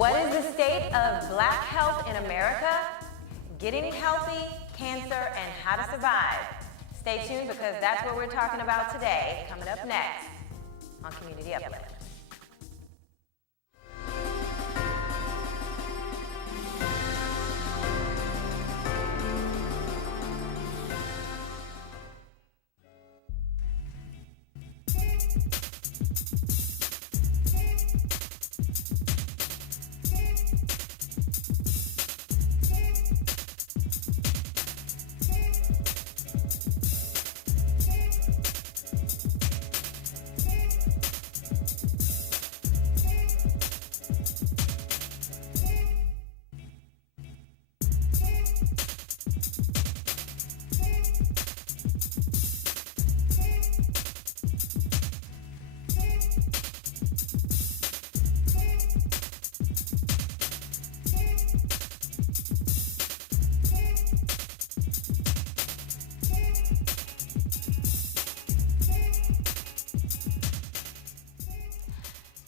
What is the state of Black health in America? Getting healthy, cancer, and how to survive. Stay tuned because that's what we're talking about today, coming up next on Community Uplift.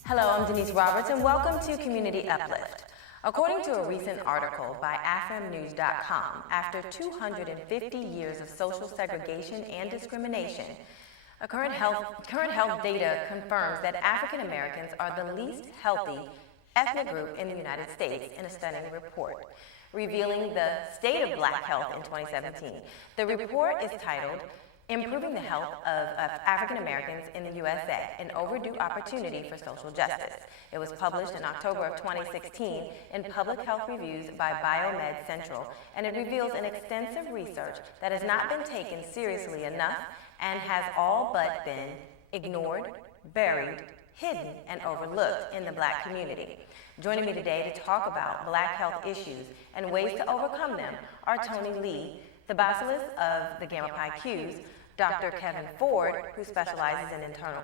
Hello, I'm Denise Roberts, and welcome to Community Uplift. According to a recent article by AfriMnews.com, after 250 years of social segregation and discrimination, current health data confirms that African Americans are the least healthy ethnic group in the United States in a stunning report revealing the state of Black health in 2017. The report is titled Improving the Health of African Americans in the USA, an overdue opportunity for social justice. It was published in October of 2016 in Public Health Reviews by Biomed Central, and it reveals an extensive research that has not been taken seriously enough and has all but been ignored, buried, hidden, and overlooked in the Black community. Joining me today to talk about Black health issues and ways to overcome them are Tony Lee, the basilisk of the Gamma Pi Qs, Dr. Kevin Ford, who specializes in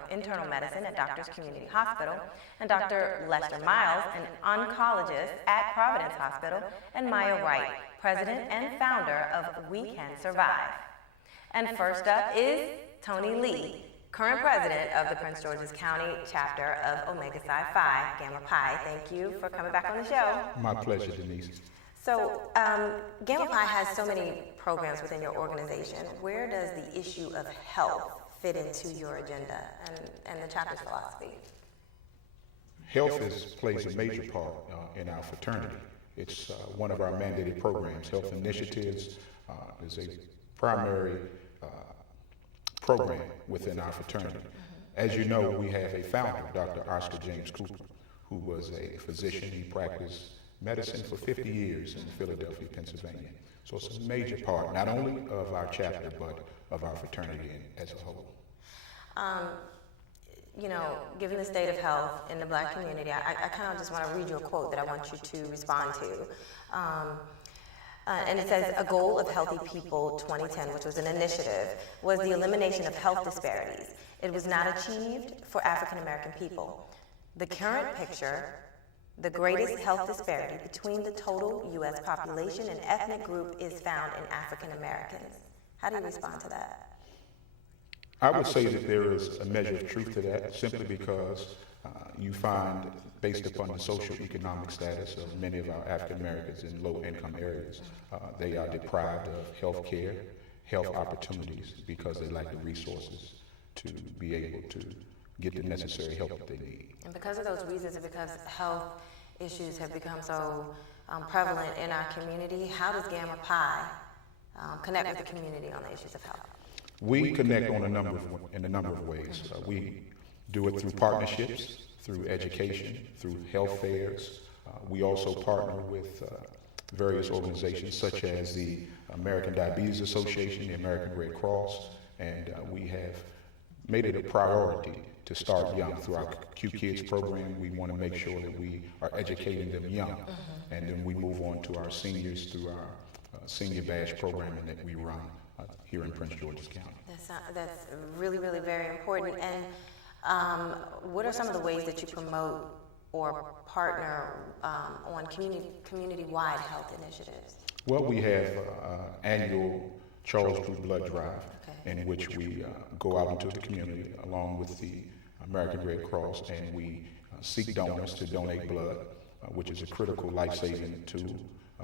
internal medicine at Doctors Community Hospital, and Dr. Lester Miles, an oncologist at Providence Hospital, and Maya Wright, president and founder of We Can Survive. And first up is Tony Lee, current president of the Prince George's County chapter of Omega Psi Phi Gamma Pi. Thank you for coming back on the show. My pleasure, Denise. So, Gamma Pi has so many programs within your organization. Where does the issue of health fit into your agenda and the chapter's philosophy? Health plays a major part in our fraternity. It's one of our mandated programs. Health Initiatives is a primary program within our fraternity. As you know, we have a founder, Dr. Oscar James Cooper, who was a physician. He practiced medicine for 50 years in Philadelphia, Pennsylvania. So it's a major part, not only of our chapter, but of our fraternity as a whole. Given the state of health in the Black community, I kind of just want to read you a quote that I want you to respond to. And it says, a goal of Healthy People 2010, which was an initiative, was the elimination of health disparities. It was not achieved for African American people. The current picture, the greatest health disparity between the total U.S. population and ethnic group is found in African Americans. How do you respond to that? I would say that there is a measure of truth to that, simply because you find, based upon the social-economic status of many of our African Americans in low-income areas, they are deprived of health care, health opportunities, because they lack the resources to be able to get the necessary help that they need. And because of those reasons, and because health issues have become so prevalent in our community, how does Gamma Pi connect with the community on the issues of health? We connect on in a number of ways. We do it through partnerships, through education, through health fairs. We also partner with various organizations such as the American Diabetes Association, the American Red Cross, and we have made it a priority to start young. Through our Q Kids program, we want to make sure that we are educating them young, and then we move on to our seniors through our senior badge programming that we run here in Prince George's County. That's really, really very important. And what are some of the ways that you promote or partner on community-wide health initiatives? Well, we have annual Charles Group Blood Drive, in which we go out into the community along with the American Red Cross, and we seek donors to donate blood. which is a critical life-saving tool.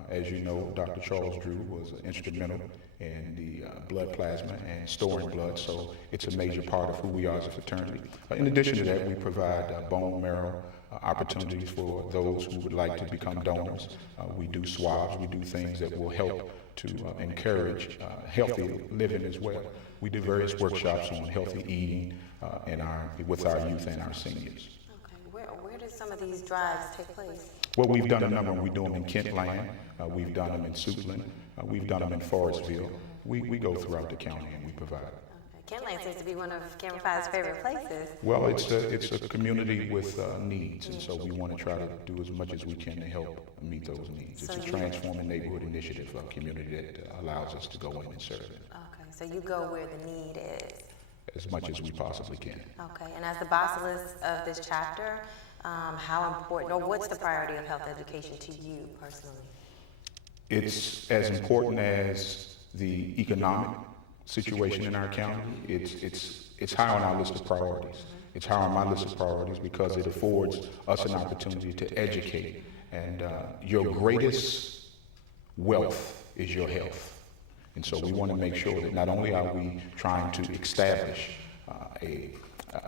As you know, Dr. Charles Drew was instrumental in the blood plasma and storing blood, so it's a major part of who we are as a fraternity. In addition to that, we provide bone marrow opportunities for those who would like to become donors. We do swabs, we do things that will help to encourage healthy living as well. We do various workshops on healthy eating with our youth and our seniors. Okay, where do some of these drives take place? Well, we've done a number. We do them in Kentland, we've done them in Suitland, we've done them in Forestville. We go throughout the county and we provide. Okay. Kentland seems to be one of Cameron Pi's favorite places. Well, it's a community with needs, and so we want to try to do as much as we can to help meet those needs. It's a transforming neighborhood initiative for a community that allows us to go in and serve it. Okay, so you go where the need is. As much as we possibly can. Okay, and as the bossalist of this chapter, how important, or what's the priority of health education to you personally? It's as important as the economic situation in our county. It's high on our list of priorities. It's high on my list of priorities because it affords us an opportunity to educate. And your greatest wealth is your health. And so we want to make sure that not only are we trying to establish a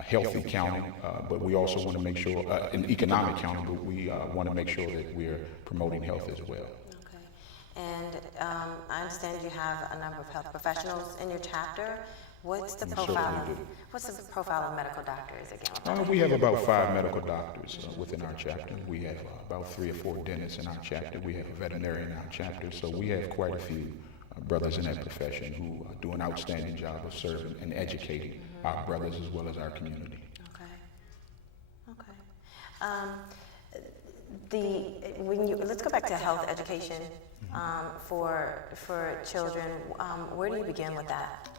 healthy county, but we also want to make sure, an economic county, but we want to make sure that we're promoting health as well. Okay. And I understand you have a number of health professionals in your chapter. What's the profile of medical doctors again? We have about 5 medical doctors within our chapter. We have about 3 or 4 dentists in our chapter. We have a veterinarian in our chapter. So we have quite a few brothers in that profession who do an outstanding job of serving and educating our brothers as well as our community. Let's go back to health education for children. Where do you begin with that?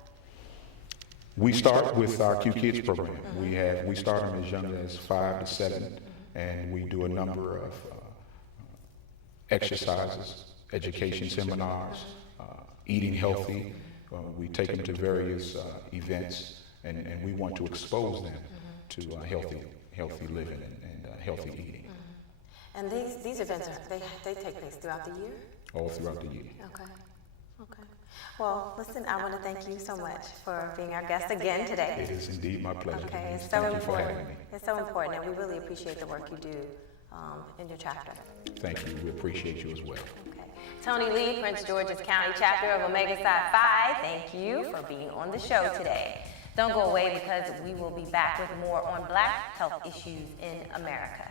We start with our Q Kids program. We start them as young as 5 to 7, and we do a number of exercises, education seminars, eating healthy. We take them to various events, and we want to expose them to healthy living and healthy eating. And these events, they take place throughout the year? All throughout the year. Okay. Well, listen, I want to thank you so much for being our guest again today. It is indeed my pleasure. Okay, it's so important. It's so important, and we really appreciate the work you do in your chapter. Thank you. We appreciate you as well. Okay. Tony Lee, Prince George's County chapter of Omega Psi Phi, thank you for being on the show today. Don't go away because we will be back with more on Black health issues in America.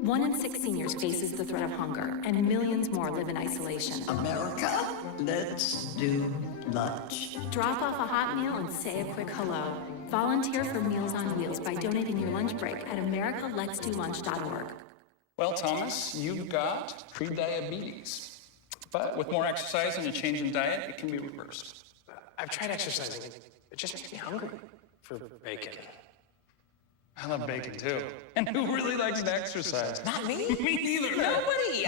One in 6 seniors faces the threat of hunger, and millions more live in isolation. America, let's do lunch. Drop off a hot meal and say a quick hello. Volunteer for Meals on Wheels by donating your lunch break at americaletsdolunch.org. Well, Thomas, you've got pre-diabetes. But with more exercise and a change in diet, it can be reversed. I've tried exercising. It just makes me hungry for bacon. I love bacon too. And who really likes to exercise? Not me. Me neither. Nobody.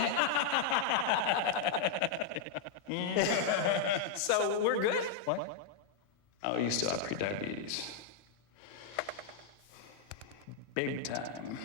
So we're good? What? Oh, you still have pre-diabetes. Big time.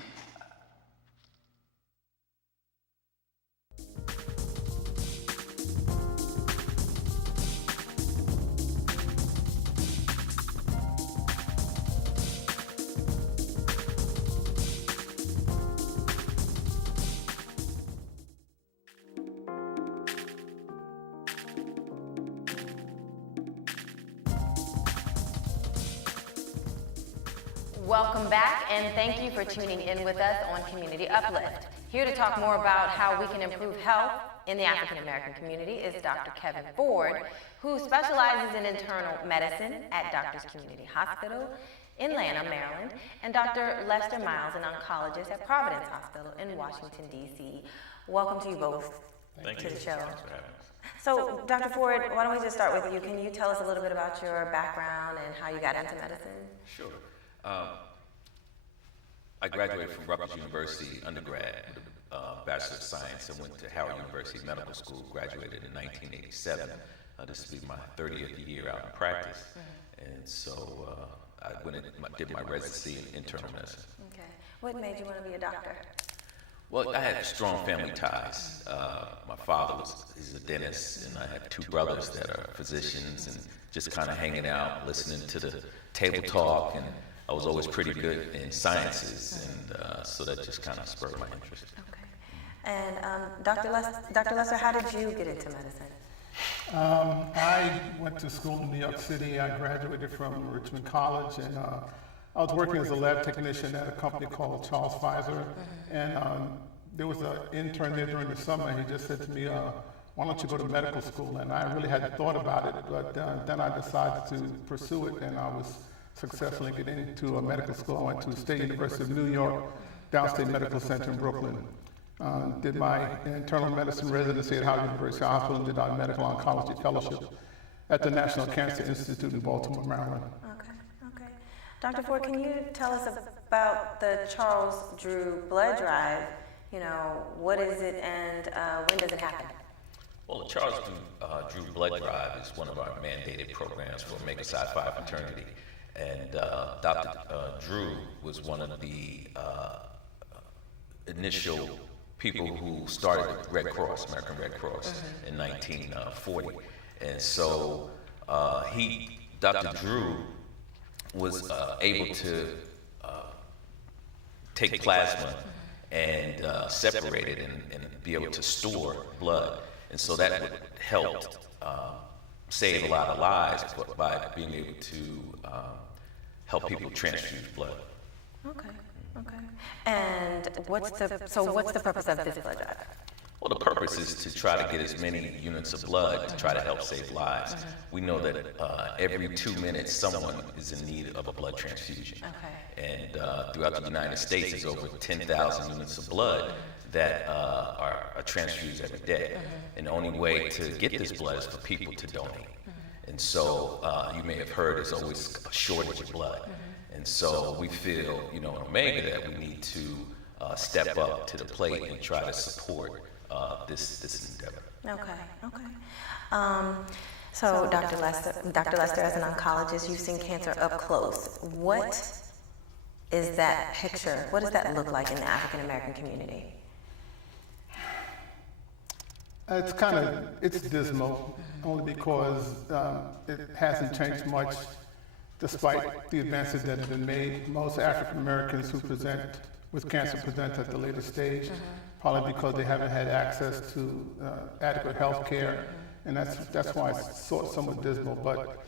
Welcome back, and thank you for tuning in with us on Community Uplift. Here to talk more about how we can improve health in the African American community is Dr. Kevin Ford, who specializes in internal medicine at Doctors Community Hospital in Lanham, Maryland, and Dr. Lester Miles, an oncologist at Providence Hospital in Washington, D.C. Welcome to you both to the show. So, Dr. Ford, why don't we just start with you? Can you tell us a little bit about your background and how you got into medicine? Sure. I graduated from Rutgers University undergrad with a Bachelor of Science and went to Howard University Medical School, graduated in 1987. This will be my 30th year out in practice. And so I went and did my residency in internal medicine. Okay. What made you want to be a doctor? Well, I had strong family ties. My father he's a dentist, and I have two brothers that are physicians, and just kind of hanging out, listening to the table talk, and I was always pretty good in sciences, and so that just kind of spurred my interest. Okay. And Dr. Lester, how did you get into medicine? I went to school in New York City. I graduated from Richmond College, and I was working as a lab technician at a company called Charles Pfizer, and there was an intern there during the summer, and he just said to me, why don't you go to medical school? And I really hadn't thought about it, but then I decided to pursue it, and I was successfully getting into a medical school. I went to State University of New York, Downstate Medical Center in Brooklyn. Did my internal medicine residency at Howard University Hospital, and did our medical oncology fellowship at the National Cancer Institute in Baltimore, Maryland. Okay. Dr. Ford, can you tell us about the Charles Drew blood drive? You know, what is it, and when does it happen? Well, the Charles Drew Blood Drive is one of our mandated programs for Omega Psi Phi fraternity. And Dr. Drew was one of the initial people who started the Red Cross, American Red Cross, in 1940. And so Dr. Drew was able to take plasma and separate it and be able to store blood. And so that would help save a lot of lives by being able to help people transfuse blood. Okay. And what's the purpose of this blood drive? Well, the purpose is to try to get as many units of blood to try to help save lives. We know that every 2 minutes someone is in need of a blood transfusion. And throughout the United States, there's over 10,000 units of blood that are transfused every day. And the only way to get this blood is for people to donate. And so you may have heard there's always a shortage of blood. And so we feel, in Omega, that we need to step up to the plate and try to support this endeavor. Okay. So Dr. Lester, as an oncologist, you've seen cancer up close. What is that picture? What does that look like in the African American community? It's dismal, only because it hasn't changed much despite the advances that have been made. Most African Americans who present with cancer present at the later stage, probably because they haven't had access to adequate health care, and that's why it's somewhat dismal. But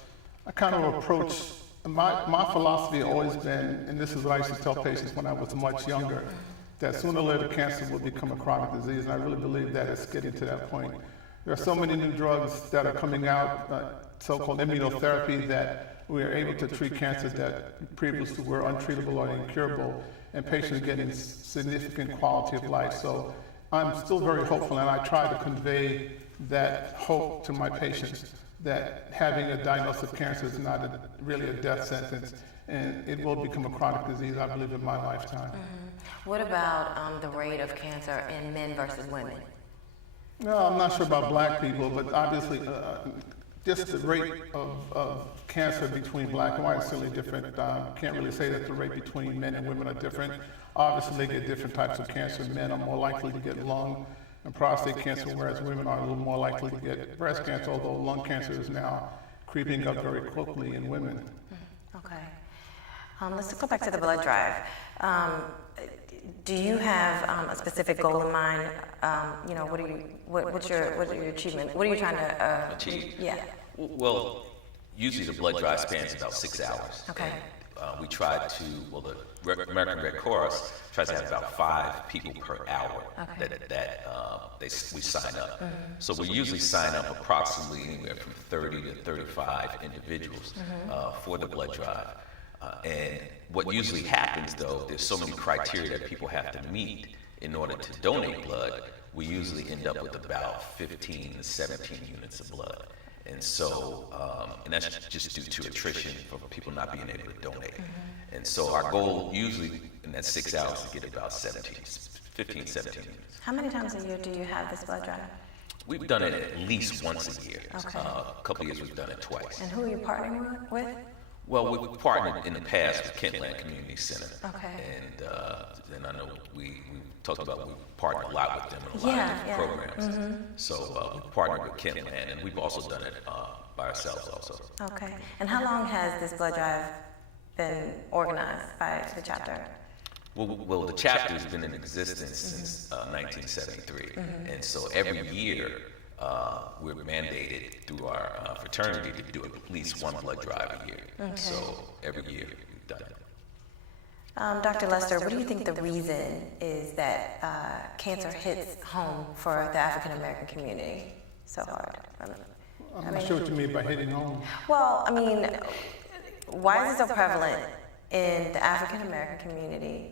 I kind of approach, my philosophy has always been, and this is what I used to tell patients when I was much younger, that sooner or later cancer will become a chronic disease, and I really believe that it's getting to that point. There are so many new drugs that are coming out, so-called immunotherapy, that we are able to treat cancers that previously were untreatable or incurable, and patients getting significant quality of life. So I'm still very hopeful, and I try to convey that hope to my patients, that having a diagnosis of cancer is not really a death sentence, and it will become a chronic disease, I believe, in my lifetime. What about the rate of cancer in men versus women? No, I'm not sure about black people, but obviously just the rate of cancer between black and white is certainly different. Can't really say that the rate between men and women are different. Obviously, they get different types of cancer. Men are more likely to get lung and prostate cancer, whereas women are a little more likely to get breast cancer, although lung cancer is now creeping up very quickly in women. Okay. Let's go back to the blood drive. Do you have a specific goal in mind? What's your achievement? What are you trying to achieve? Yeah. Well, usually the blood drive spans about 6 hours. Okay. And, we try to, the American Red Cross tries to have about 5 people per hour that we sign up. So we usually sign up approximately anywhere from 30 to 35 individuals for the blood drive. And what usually happens, though, there's so many criteria that people have to meet in order to donate blood. We usually end up with about 15 to 17 units of blood. And so, and that's just due to attrition from people not being able to donate. And so our goal usually in that 6 hours is to get about 15, 17 units. How many times a year do you have this blood drive? We've done it at least once a year. Okay. A couple of years we've done it twice. And who are you partnering with? Well, we've partnered in the past with Kentland Community Center. Okay. And I know we've talked about we've partnered a lot with them in a lot of different programs. So we've partnered with Kentland, and we've also done it by ourselves also. Okay. And how long has this blood drive been organized by the chapter? Well, the chapter has been in existence since 1973, and so every year we're mandated through our fraternity to do at least one blood drive a year. Okay. So every year we've done it. Dr. Lester, what do you think the reason is that cancer hits home for the African American community so hard? I'm not sure what you mean by hitting home. Well, I mean, why is it so prevalent in the African American community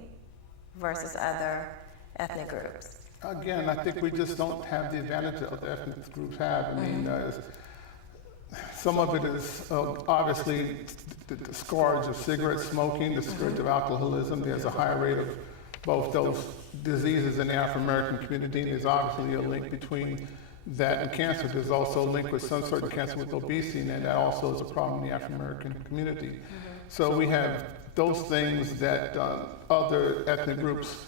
versus other ethnic groups? Again, I think we just don't have the advantage that other ethnic groups have. I mean, some of it is obviously the scourge of cigarette smoking, the scourge of alcoholism. There's a higher rate of both those diseases in the Afro-American community. There's obviously a link between that and cancer. There's also a link with some certain cancer with obesity, and that also is a problem in the Afro-American community. So we have those things that other ethnic groups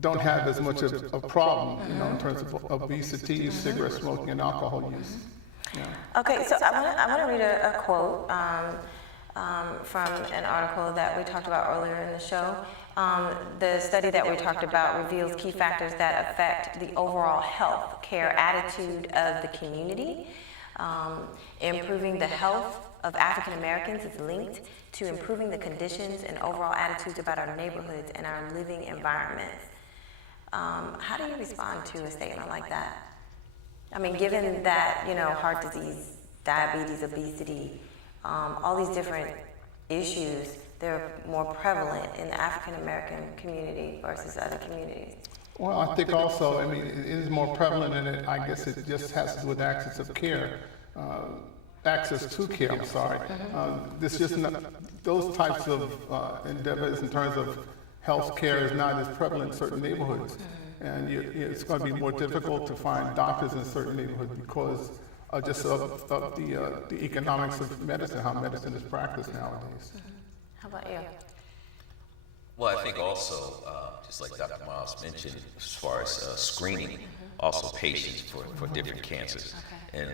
don't have as much of a problem, you know, in terms of obesity, cigarette smoking, and alcohol use. Yeah. Okay, so I want to read a quote from an article that we talked about earlier in the show. The study that we talked about reveals key factors that affect the overall health care attitude of the community. Improving the health of African Americans is linked to improving the conditions and overall attitudes about our neighborhoods and our living environments. How do you respond to a statement like that? I mean, given that, you know, heart disease, diabetes, obesity, all these different issues, they're more prevalent in the African American community versus other communities. Well, I think also, I mean, it is more prevalent in it. I guess it just has to do with access of care, access to care, I'm sorry. This just not, those types of endeavors in terms of health care is not as prevalent in certain neighborhoods. And it's going to be more difficult to find doctors in certain neighborhoods because of the economics of medicine, how medicine is practiced nowadays. How about you? Well, I think also, just like Dr. Miles mentioned, as far as screening, also patients for different cancers. And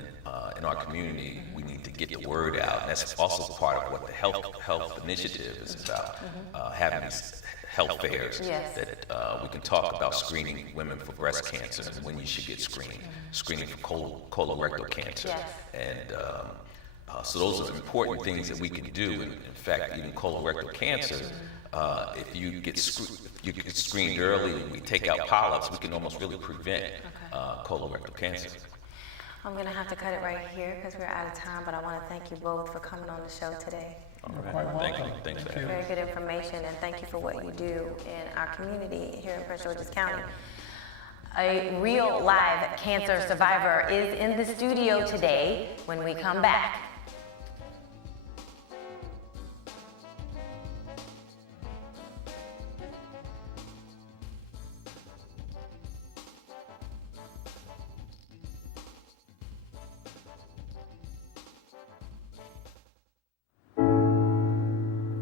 in our community, we need to get the word out. And that's also part of what the health initiative is about, having these health fairs that we can talk about screening women for breast cancer and when you should get screened, screening for colorectal cancer. And so those are important things that we can do. In fact, even colorectal cancer, if you get screened early and we take out polyps, we can almost really prevent colorectal cancer. I'm going to have to cut it right here because we're out of time, but I want to thank you both for coming on the show today. You're quite welcome. Thank you. Thanks for having me. Very good information, and thank you for what you do in our community here in Prince George's County. A real live cancer survivor is in the studio today when we come back.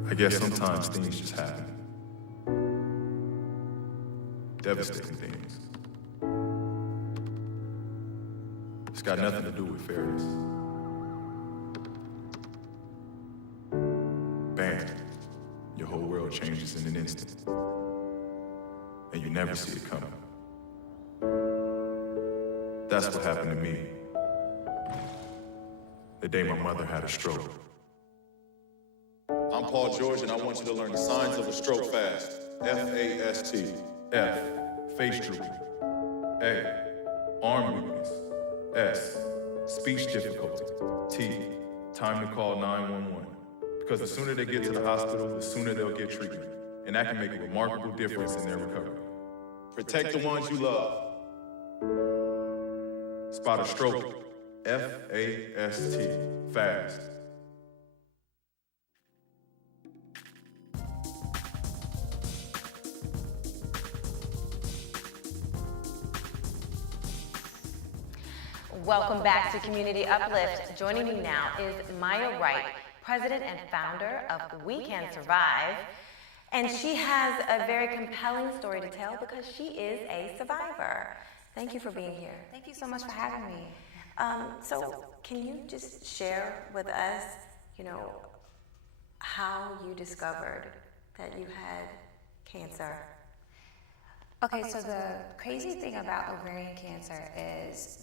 I guess sometimes things just happen. Devastating things. It's got nothing to do with fairness. Bam. Your whole world changes in an instant. And you never see it coming. That's what happened to me. The day my mother had a stroke. I'm Paul George, and I want you to learn the signs of a stroke fast. F-A-S-T. F, face drooping. A, arm weakness. S, speech difficulty. T, time to call 911. Because the sooner they get to the hospital, the sooner they'll get treatment. And that can make a remarkable difference in their recovery. Protect the ones you love. Spot a stroke, F-A-S-T, FAST. Welcome back to Community Uplift. Joining me now is Maya Wright, president and founder of We Can Survive. And she has a very compelling story to tell because she is a survivor. Thank you for being here. Thank you so much for having me. So can you just share with us, how you discovered that you had cancer? Okay, so the crazy thing about ovarian cancer is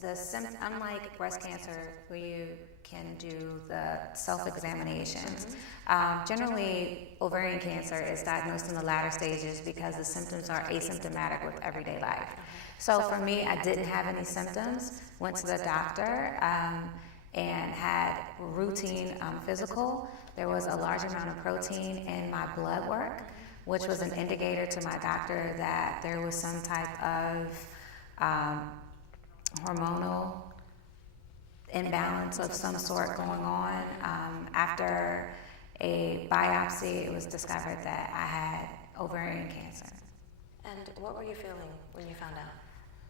unlike breast cancer where you can do the self-examinations, generally ovarian cancer is diagnosed in the latter stages because the symptoms are asymptomatic with everyday life. So for me, I didn't have any symptoms, went to the doctor and had routine physical. There was a large amount of protein in my blood work, which was an indicator to my doctor that there was some type of hormonal imbalance of some sort going on. After a biopsy, it was discovered that I had ovarian cancer. And what were you feeling when you found out?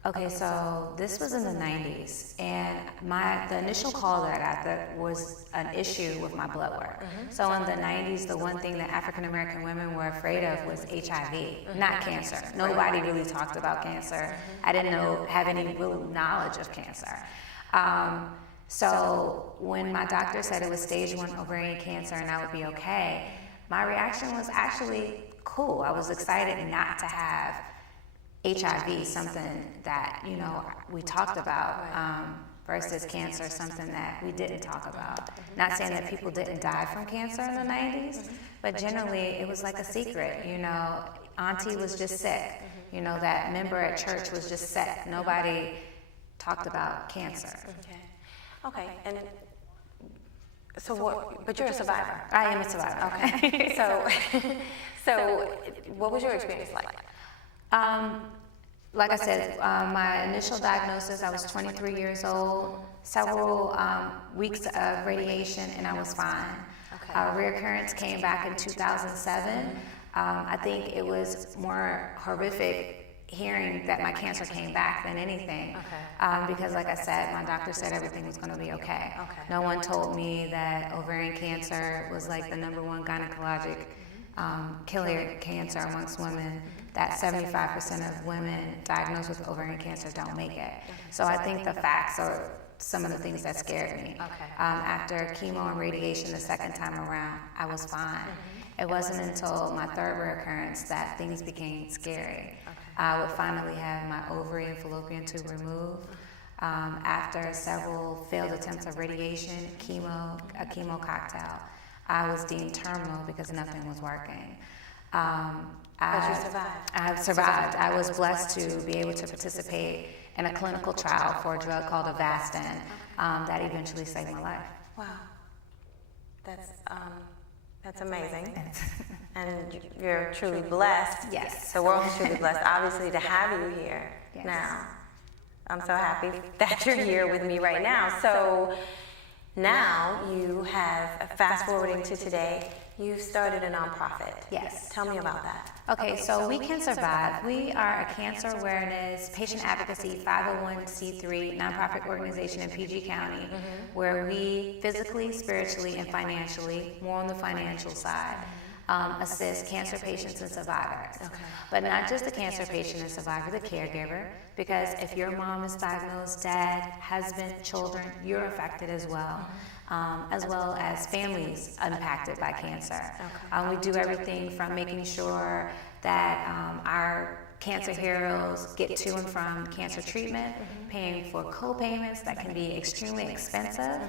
Okay, so this was in the 90s, and the initial call that I got that was an issue with my blood work. So in the 90s, the one thing that African American women were afraid of was HIV, not cancer. Nobody really talked about cancer. I didn't have any real knowledge of cancer. So when my doctor said it was stage 1 ovarian cancer and I would be okay, my reaction was actually cool. I was excited not to have HIV, something that, we talked about, versus cancer, something that we didn't talk about. Not saying that people didn't die from cancer in the 90s, but generally it was like a secret, Auntie was just sick, that member at church was just sick. Nobody talked about cancer. Okay, and so but you're a survivor. I am a survivor. Okay, so what was your experience like? Like I said, my initial diagnosis, I was 23 years old, several weeks of radiation, and I was fine. Okay. Reoccurrence came back in 2007. I think it was more horrific hearing that my cancer came back than anything. Because like I said, my doctor said everything was going to be okay. No one told me that ovarian cancer was like the #1 gynecologic killer cancer amongst women, that 75% of women diagnosed with ovarian cancer don't make it. So I think the facts are some of the things that scared me. After chemo and radiation the second time around, I was fine. It wasn't until my third recurrence that things became scary. I would finally have my ovary and fallopian tube removed. After several failed attempts of radiation, a chemo cocktail, I was deemed terminal because nothing was working. But you survived. I survived. I was blessed to be able to participate in a clinical trial for a drug called Avastin that eventually saved my life. Wow, that's amazing. And you're truly blessed. Yes. The world is truly blessed, obviously, to have you here now. I'm so happy that you're here with me right now. So now you have, fast forwarding to today, you've started a nonprofit. Yes. Tell me about that. Okay, so We Can Survive. We are a cancer awareness, patient advocacy, 501c3 nonprofit organization in PG County, where we physically, spiritually, and financially, more on the financial side, assist cancer patients and survivors. But not just the cancer patient and survivor, the caregiver, because if your mom is diagnosed, dad, husband, children, you're affected as well as families impacted by cancer. We do everything from making sure that our cancer heroes get to and from cancer treatment, paying for co-payments that can be extremely expensive,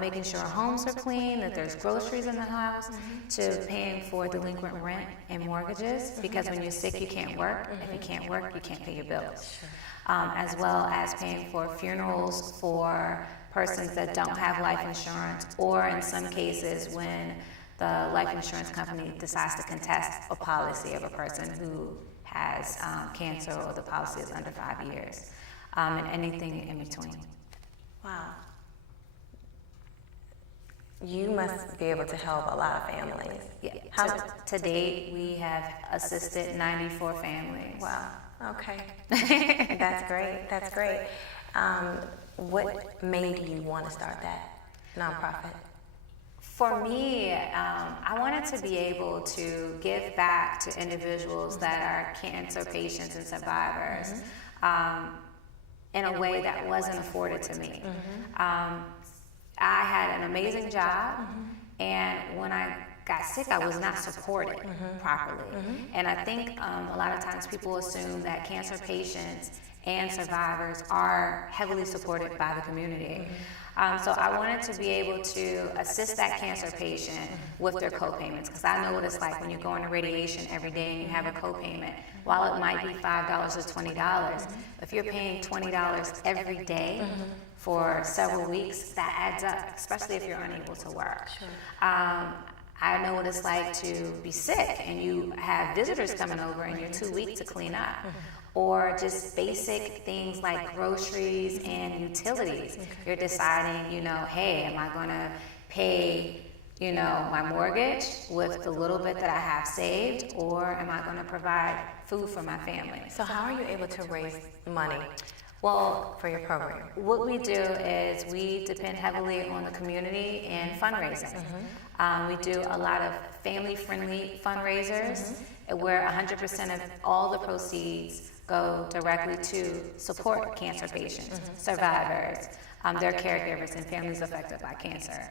making sure homes are clean, that there's groceries in the house, to paying for delinquent rent and mortgages, because when you're sick you can't work. If you can't work, you can't pay your bills. As well as paying for funerals for persons that don't have life insurance, or in some cases when the life insurance company decides to contest a policy of a person who has cancer or the policy is under 5 years, and anything in between. Wow. You must be able to help a lot of families. Yeah. To date, we have assisted 94 families. Wow. Okay. That's great. That's great. What made you want to start that nonprofit? For me, I wanted to be able to give back to individuals that are cancer patients and survivors in a way that wasn't afforded to me. I had an amazing job, and when I got sick, I was not supported properly. And I think a lot of times people assume that cancer patients and survivors are heavily supported by the community. So I wanted to be able to assist that cancer patient with their co-payments, because I know what it's like when you're going to radiation every day and you have a co-payment. While it might be $5 or $20, if you're paying $20 every day for several weeks, that adds up, especially if you're unable to work. I know what it's like to be sick and you have visitors coming over and you're too weak to clean up. Or just basic things like groceries and utilities. You're deciding, you know, hey, am I going to pay, you know, my mortgage with the little bit that I have saved, or am I going to provide food for my family? So how are you able to raise money for your program? What we do is we depend heavily on the community and fundraising. We do a lot of family-friendly fundraisers where 100% of all the proceeds go directly to support cancer patients, survivors, their caregivers, and families affected by cancer.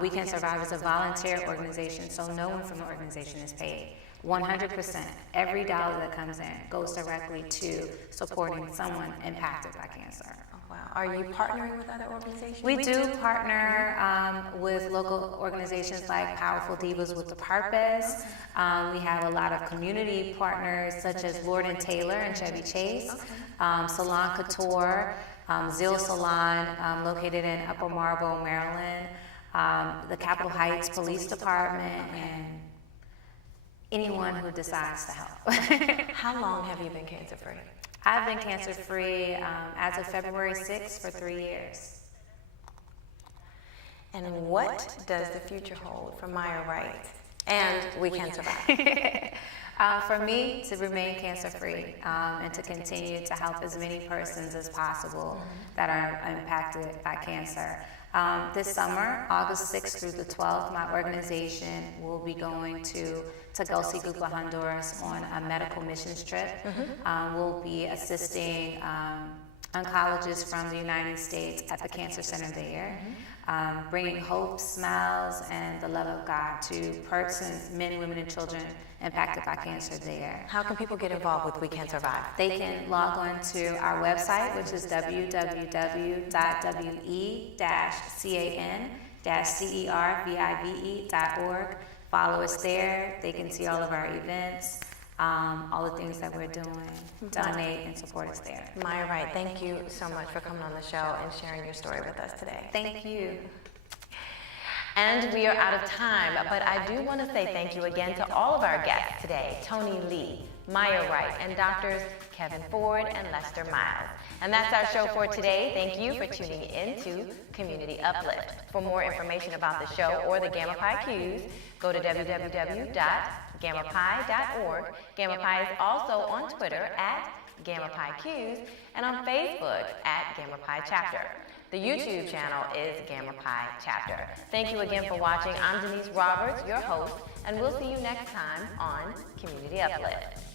We Can Survive is a volunteer organization, so no one from the organization is paid. 100%, every dollar that comes in goes directly to supporting someone impacted by cancer. Oh, wow. Are you partnering with other organizations? We do partner with local organizations like Powerful Divas with the Purpose. We have a lot of community partners such as Lord & Taylor and Chevy Chase, Salon Couture, Zill Salon, located in Upper Marlboro, Maryland, the Capitol Heights Police Department, and anyone who decides to help. How long have you been cancer-free? I've been cancer-free as of February 6th for 3 years. And what does the future hold for Maya Wright and We Can Survive? For me, to remain cancer-free and to continue to help as many persons as possible that are impacted by cancer. This summer, August 6th through the 12th, my organization will be going to Tegucigalpa, Honduras on a medical missions trip. We'll be assisting oncologists from the United States at the Cancer Center there, bringing hope, smiles, and the love of God to persons, men, women, and children impacted by cancer there. How can people get involved with We Can Survive? They can log on to our website, which is www.we-can-cervive.org. Follow us there. They can see all of our events, all the things that we're doing, donate, and support us there. Maya Wright, thank you so much for coming on the show and sharing your story with us today. Thank you. And we are out of time, but I do want to say thank you again to all of our guests today, Tony Lee, Maya Wright, and Doctors Kevin Ford and Lester Miles. And that's our show for today. Thank you for tuning in to Community Uplift. For more information about the show or the Gamma Pi Qs, go to www.gammapi.org. Gamma Pi is also on Twitter at Gamma Pi Qs and on Facebook at Gamma Pi Chapter. The YouTube channel is Gamma Pi Chapter. Thank you again for watching. I'm Denise Roberts, your host, and we'll see you next time on Community Uplift.